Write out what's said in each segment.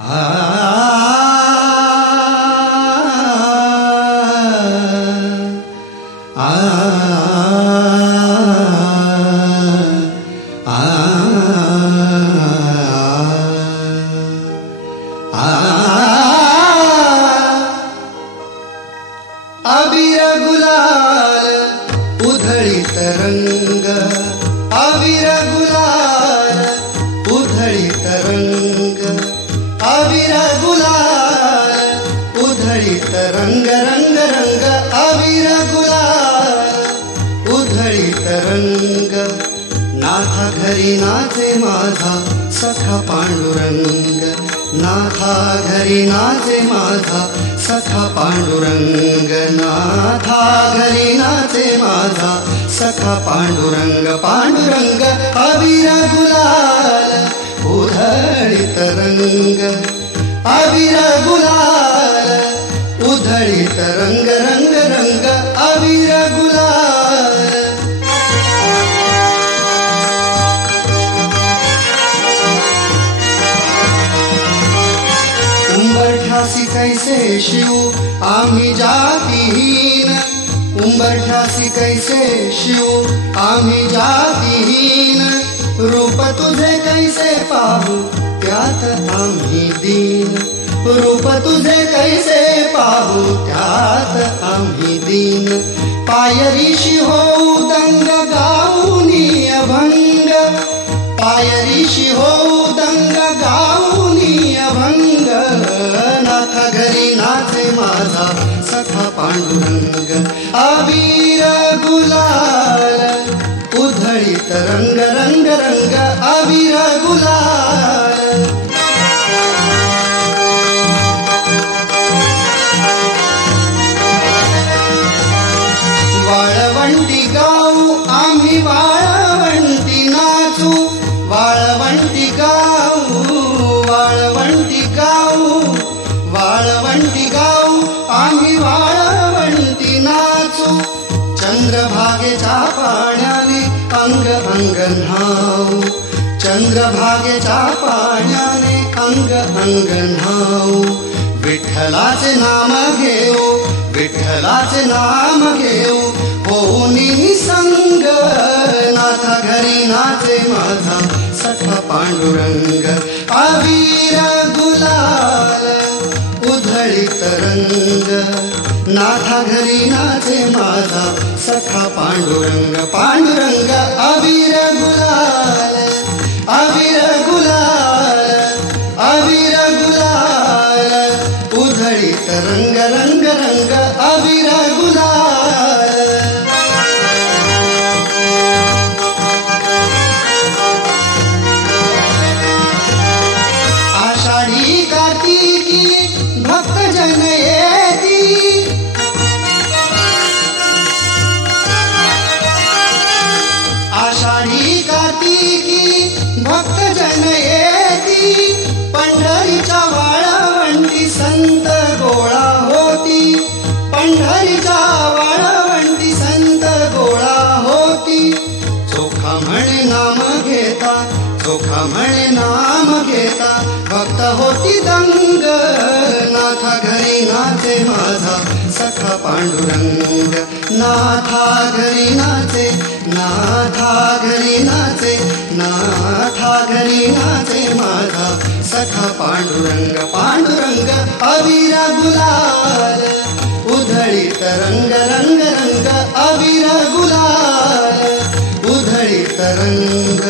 अबीर गुलाल उधळीत रंग, अबीर गुलाल उधळीत रंग, अबीर गुलाल उधळीत रंग, रंग रंग अबीर गुलाल उधळीत रंग. नाथा घरी नाचे माझा सखा पांडुरंग, नाथा घरी नाचे माझा सखा पांडुरंग, नाथा घरी नाचे माझा सखा पांडुरंग. पांडुरंग अबीर गुलाल उधळीत रंग, अबीर गुलाल उधळीत रंग, रंग रंग अबीर गुलाल. उंबरठ्यासी कैसे शिव आम्ही जातीहीन, उंबरठ्यासी कैसे शिव आम्ही जातीहीन. रूप तुझे कैसे पाहू त्यात आम्ही दीन, रूप तुझे कैसे पाहू त्यात आम्ही दीन. पायरीशी होऊ दंग गाऊनी अभंग, पायरीशी होऊ दंग गाऊनी अभंग. नाथ घरी नाचे माझा सखा पांडुरंग, अबीर गुलाल उधळीत रंग, रंग रंग अबीर गुलाल. वाळवंटी गाऊ आम्ही वाळवंटी नाचू, वाळवंटी गाऊ, वाळवंटी गाऊ, वाळवंटी गाऊ आम्ही वाळवंटी नाचू. चंद्रभागेच्या पाण्याने अंग अंग न्हाऊ, चंद्रभागेच्या पाण्याने अंग अंग न्हाऊ. विठ्ठलाचे नाम घेऊ, विठ्ठलाचे नाम घेऊ होऊनी निसंग. नाथा घरी नाचे माझा सखा पांडुरंग, अबीर गुलाल उधळीत रंग. नाथा घरी नाचे माझा सखा पांडुरंग, पांडुरंग अबीर गुलाल, अबीर गुलाल, अबीर गुलाल उधळीत रंग, रंग रंग अबीर गुलाल. आषाढी कार्तिकी भक्तजन येती, आषाढी कार्तिकी भक्तजन येती. पंढरीच्या वाळवंटी संत गोळा होती, पंढरीच्या वाळवंटी संत गोळा होती. चोखा म्हणे नाम घेता, चोखा म्हणे नाम घेता भक्त होती दंग. नाथा घरी नाचे माझा सखा पांडुरंग, नाथा घरी नाचे, नाथा घरी नाचे, नाथा घरी नाचे माझा सखा पांडुरंग. पांडुरंग अबीर गुलाल उधळीत रंग, रंग रंग अबीर गुलाल उधळीत रंग.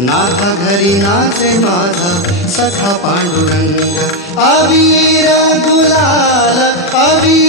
नाथा घरी नाचे माझा सखा पांडुरंग, अबीर गुलाल, अबीर